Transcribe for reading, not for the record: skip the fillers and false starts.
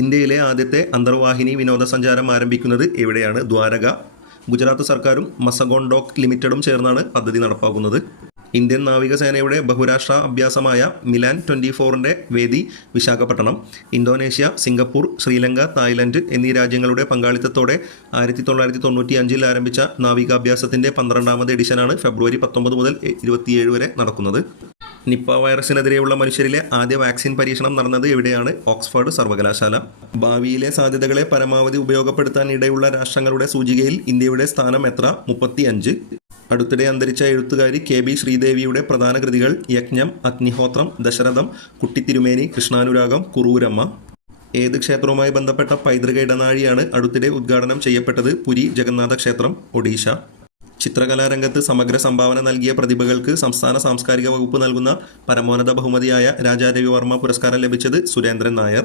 ഇന്ത്യയിലെ ആദ്യത്തെ അന്തർവാഹിനി വിനോദസഞ്ചാരം ആരംഭിക്കുന്നത് എവിടെയാണ്? ദ്വാരക. ഗുജറാത്ത് സർക്കാരും മസഗോൺ ഡോക്ക് ലിമിറ്റഡും ചേർന്നാണ് പദ്ധതി നടപ്പാക്കുന്നത്. ഇന്ത്യൻ നാവികസേനയുടെ ബഹുരാഷ്ട്ര അഭ്യാസമായ മിലാൻ 24ന്റെ വേദി Visakhapatnam. Indonesia, Singapore, Sri Lanka, Thailand എന്നീ രാജ്യങ്ങളുടെ പങ്കാളിത്തത്തോടെ 1995 ആരംഭിച്ച നാവികാഭ്യാസത്തിന്റെ 12ാമത് എഡിഷനാണ് ഫെബ്രുവരി 19 മുതൽ 27 വരെ നടക്കുന്നത്. നിപ്പ വൈറസിനെതിരെയുള്ള മനുഷ്യരിലെ ആദ്യ വാക്സിൻ പരീക്ഷണം നടന്നത് എവിടെയാണ്? ഓക്സ്ഫോർഡ് സർവകലാശാല. ഭാവിയിലെ സാധ്യതകളെ പരമാവധി ഉപയോഗപ്പെടുത്താൻ ഇടയുള്ള രാഷ്ട്രങ്ങളുടെ സൂചികയിൽ ഇന്ത്യയുടെ സ്ഥാനം എത്ര? 35. അടുത്തിടെ അന്തരിച്ച എഴുത്തുകാരി KB ശ്രീദേവിയുടെ പ്രധാന കൃതികൾ: യജ്ഞം, അഗ്നിഹോത്രം, ദശരഥം, കുട്ടിത്തിരുമേനി, കൃഷ്ണാനുരാഗം, കുറൂരമ്മ. ഏത് ക്ഷേത്രവുമായി ബന്ധപ്പെട്ട പൈതൃക ഇടനാഴിയാണ് അടുത്തിടെ ഉദ്ഘാടനം ചെയ്യപ്പെട്ടത്? പുരി ജഗന്നാഥ ക്ഷേത്രം, ഒഡീഷ. ചിത്രകലാരംഗത്ത് സമഗ്ര സംഭാവന നൽകിയ പ്രതിഭകൾക്ക് സംസ്ഥാന സാംസ്കാരിക വകുപ്പ് നൽകുന്ന പരമോന്നത ബഹുമതിയായ രാജാ രവിവർമ്മ പുരസ്കാരം ലഭിച്ചത് സുരേന്ദ്രൻ നായർ.